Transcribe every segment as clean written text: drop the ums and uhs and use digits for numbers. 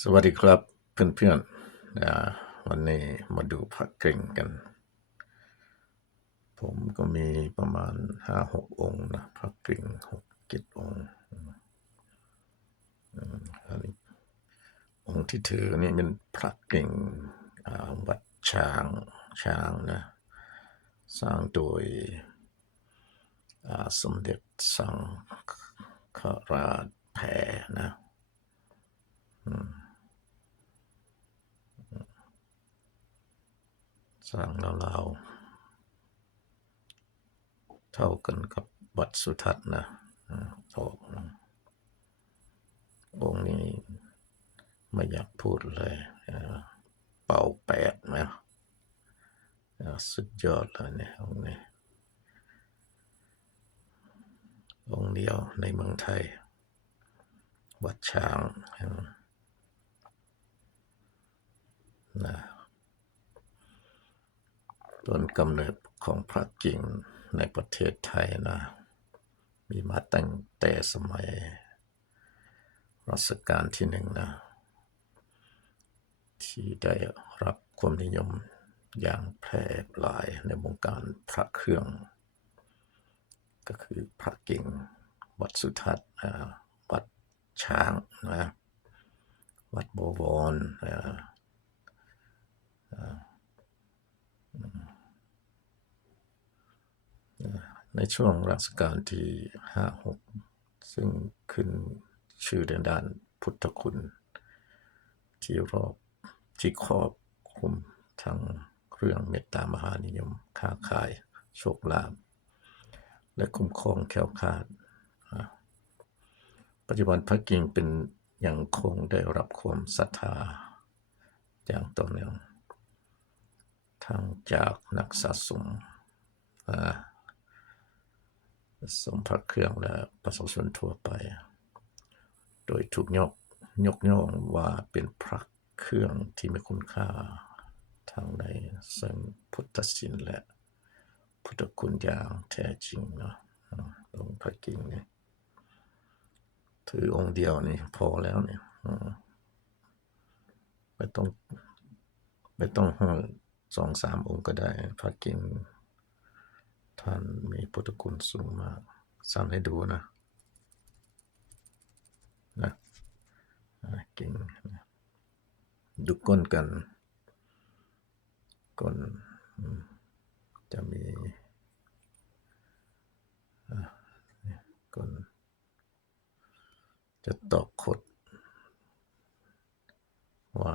สวัสดีครับเพื่อนๆวันนี้มาดูพระกริ่งกันผมก็มีประมาณ5-6องค์นะพระกริ่ง6-7องค์อันนี้องค์ที่ถือนี่เป็นพระกริ่งวัดช้างนะสร้างโดยสมเด็จสังฆราชแพรนะสร้างราวๆเท่ากันกับวัดสุทัศน์นะทององค์นี้ไม่อยากพูดเลยเป่าแปดนะสุดยอดเลยเนี่ยองค์นี้องค์เดียวในเมืองไทยวัดช้างนะต้นกำเนิดของพระกิ่งในประเทศไทยนะมีมาตั้งแต่สมัยรัชกาลที่1นะที่ได้รับความนิยมอย่างแพร่หลายในวงการพระเครื่องก็คือพระกิ่งวัดสุทัศน์วัดช้างนะวัดบวรในช่วงรัชกาลที่5-6ซึ่งขึ้นชื่อในด้านพุทธคุณที่ครอบคลุมทั้งเรื่องเมตตามหานิยมค้าขายโชคลาภและคุ้มครองแคล้วคลาดปัจจุบันพระกิ่งเป็นยังคงได้รับความศรัทธาอย่างต่อเนื่องทั้งจากนักสะสมพระเครื่องและประชาชนทั่วไปโดยถูกยกย่องว่าเป็นพระเครื่องที่มีคุณค่าทั้งในเชิงพุทธศิลป์และพุทธคุณอย่างแท้จริงเนาะองค์พระกิ่งเนี่ยถือองค์เดียวนี่พอแล้วเนี่ยไม่ต้องห้อย2-3องค์ก็ได้พระกิ่งท่านมีพุทธคุณสูงมากสั่นให้ดูนะกิ่งดูก้นกันก้นจะมีก้นจะตอกขดว่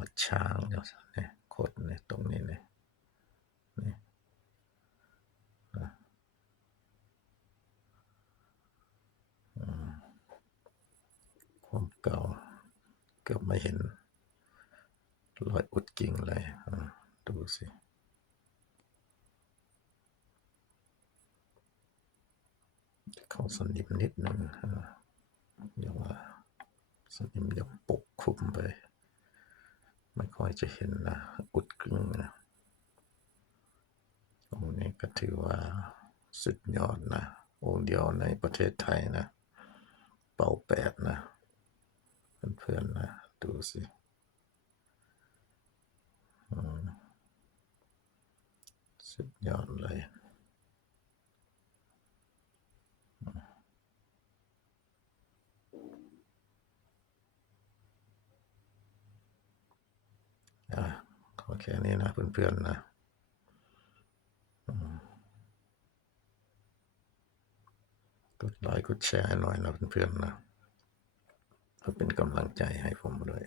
าช้างเนี่ยขดเนี่ยตรงนี้เนี่ยความเก่าเกือบไม่เห็นรอยอุดกิ่งเลยดูสิเข้าสนิมนิดนึงอย่างว่าสนิมยังปกคลุมไปไม่ค่อยจะเห็นนะอุดกิ่งนะองค์นี้ก็ถือว่าสุดยอดนะองค์เดียวในประเทศไทยนะเป่าแปดนะเพื่อนๆนะดูสิสุดยอดเลยขอแค่นี้นะเพื่อนๆนะกดไลค์กดแชร์หน่อยนะเพื่อนๆนะเพื่อเป็นกำลังใจให้ผมด้วย